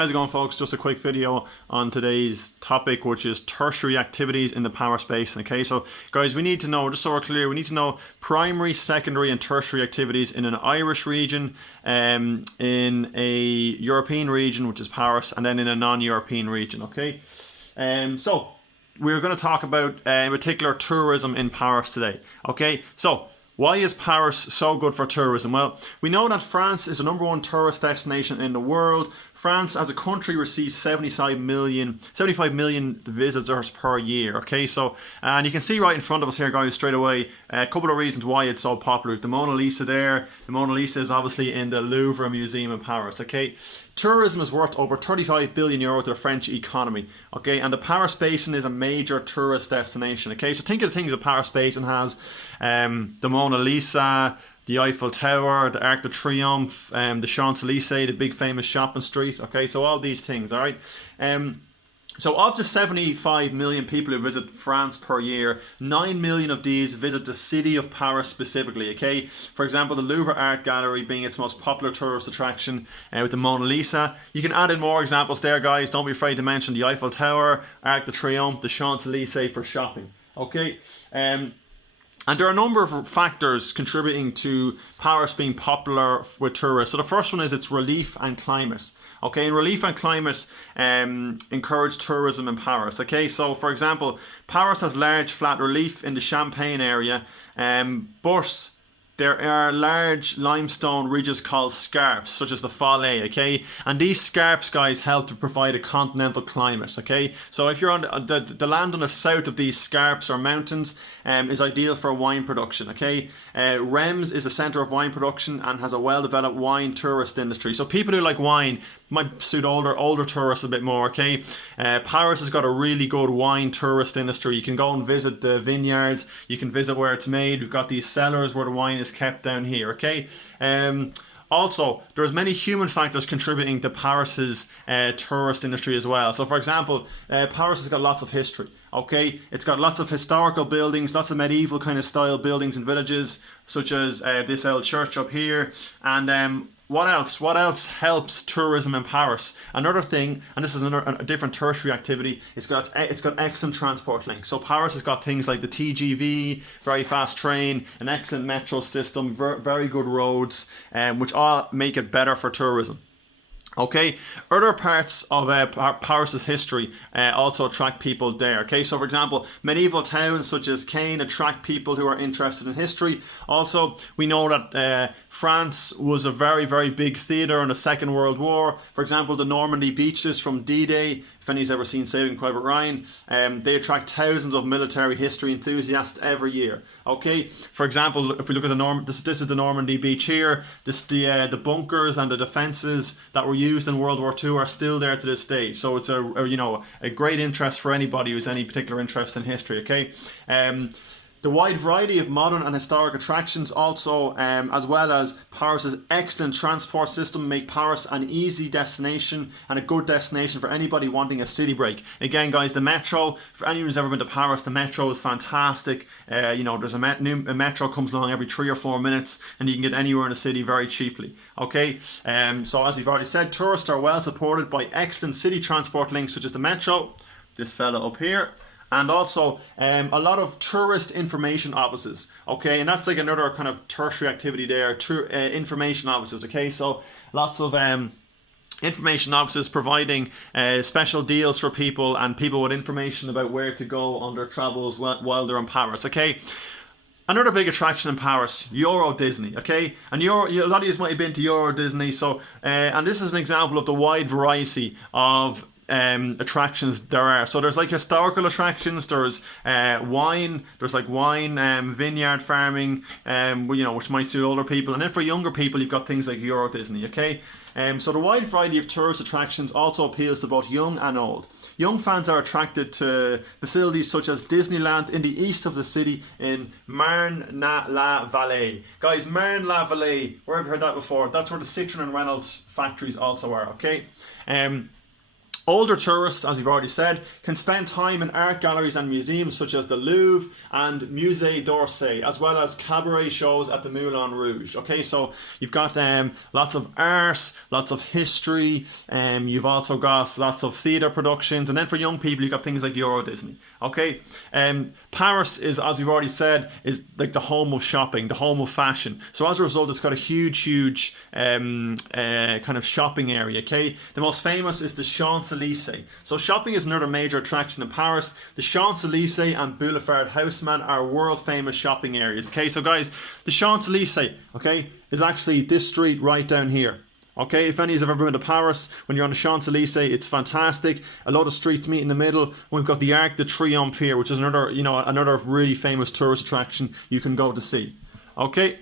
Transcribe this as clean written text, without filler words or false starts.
How's it going, folks? Just a quick video on today's topic, which is tertiary activities in the power space. Okay, so guys, we need to know, just so we're clear, we need to know primary, secondary and tertiary activities in an Irish region, in a European region, which is Paris, and then in a non-European region. Okay, so we're going to talk about in particular tourism in Paris today. Okay, so why is Paris so good for tourism? Well, we know that France is the #1 tourist destination in the world. France as a country receives 75 million visitors per year. Okay, so, and you can see right in front of us here, guys, straight away, a couple of reasons why it's so popular. The Mona Lisa there. The Mona Lisa is obviously in the Louvre Museum in Paris. Okay, tourism is worth over 35 billion euro to the French economy. Okay, and the Paris Basin is a major tourist destination. Okay, so think of the things the Paris Basin has: the Mona Lisa, the Eiffel Tower, the Arc de Triomphe, the Champs-Élysées, the big famous shopping street. Okay, so all these things, all right. So of the 75 million people who visit France per year, 9 million of these visit the city of Paris specifically, okay? For example, the Louvre Art Gallery being its most popular tourist attraction with the Mona Lisa. You can add in more examples there, guys. Don't be afraid to mention the Eiffel Tower, Arc de Triomphe, the Champs-Élysées for shopping, okay? And there are a number of factors contributing to Paris being popular with tourists. So the first one is its relief and climate. Okay, and relief and climate encourage tourism in Paris. Okay, so for example, Paris has large flat relief in the Champagne area, but there are large limestone ridges called scarps, such as the Falais, okay? And these scarps, guys, help to provide a continental climate, okay? So if you're on the land on the south of these scarps or mountains is ideal for wine production, okay? Reims is the center of wine production and has a well-developed wine tourist industry. So people who like wine might suit older tourists a bit more, okay? Paris has got a really good wine tourist industry. You can go and visit the vineyards. You can visit where it's made. We've got these cellars where the wine is kept down here, okay? Also, there's many human factors contributing to Paris's tourist industry as well. So, for example, Paris has got lots of history. Okay, it's got lots of historical buildings, lots of medieval kind of style buildings and villages, such as this old church up here. And what else? What else helps tourism in Paris? Another thing, and this is a different tertiary activity, it's got excellent transport links. So Paris has got things like the TGV, very fast train, an excellent metro system, very good roads, which all make it better for tourism. Okay, other parts of Paris's history also attract people there. Okay, so for example, medieval towns such as Caen attract people who are interested in history. Also, we know that France was a very, very big theatre in the Second World War. For example, the Normandy beaches from D-Day, if anyone's ever seen Saving Private Ryan, they attract thousands of military history enthusiasts every year. Okay, for example, if we look at this is the Normandy beach here. The bunkers and the defences that were used in World War II are still there to this day. So it's a great interest for anybody who's any particular interest in history. Okay. The wide variety of modern and historic attractions also, as well as Paris's excellent transport system, make Paris an easy destination and a good destination for anybody wanting a city break. Again, guys, the metro, for anyone who's ever been to Paris, the metro is fantastic. There's a metro comes along every 3 or 4 minutes and you can get anywhere in the city very cheaply. Okay, so as we've already said, tourists are well supported by excellent city transport links such as the metro, this fella up here, and also a lot of tourist information offices, okay, and that's like another kind of tertiary activity there, information offices, okay, so lots of information offices providing special deals for people and people with information about where to go on their travels while they're in Paris, okay. Another big attraction in Paris, Euro Disney, okay? And a lot of you might have been to Euro Disney, so and this is an example of the wide variety of attractions there are. So there's like historical attractions, there's wine, vineyard farming, which might suit older people, and then for younger people you've got things like Euro Disney, okay? So the wide variety of tourist attractions also appeals to both young and old. Young fans are attracted to facilities such as Disneyland in the east of the city in Marne-la-Vallée. Guys, Marne-la-Vallée, where have you heard that before? That's where the Citroën and Renault factories also are, okay? Older tourists, as we've already said, can spend time in art galleries and museums such as the Louvre and Musée d'Orsay, as well as cabaret shows at the Moulin Rouge. Okay, so you've got lots of art, lots of history, you've also got lots of theatre productions, and then for young people, you've got things like Euro Disney. Okay, Paris is, as we've already said, is like the home of shopping, the home of fashion. So as a result, it's got a huge kind of shopping area. Okay, the most famous is the Champs-Élysées. So shopping is another major attraction in Paris. The Champs-Élysées and Boulevard Haussmann are world famous shopping areas. Okay, so guys, the Champs-Élysées, okay, is actually this street right down here. Okay, if any of you have ever been to Paris, when you're on the Champs-Élysées, it's fantastic. A lot of streets meet in the middle. We've got the Arc de Triomphe here, which is another really famous tourist attraction you can go to see. Okay.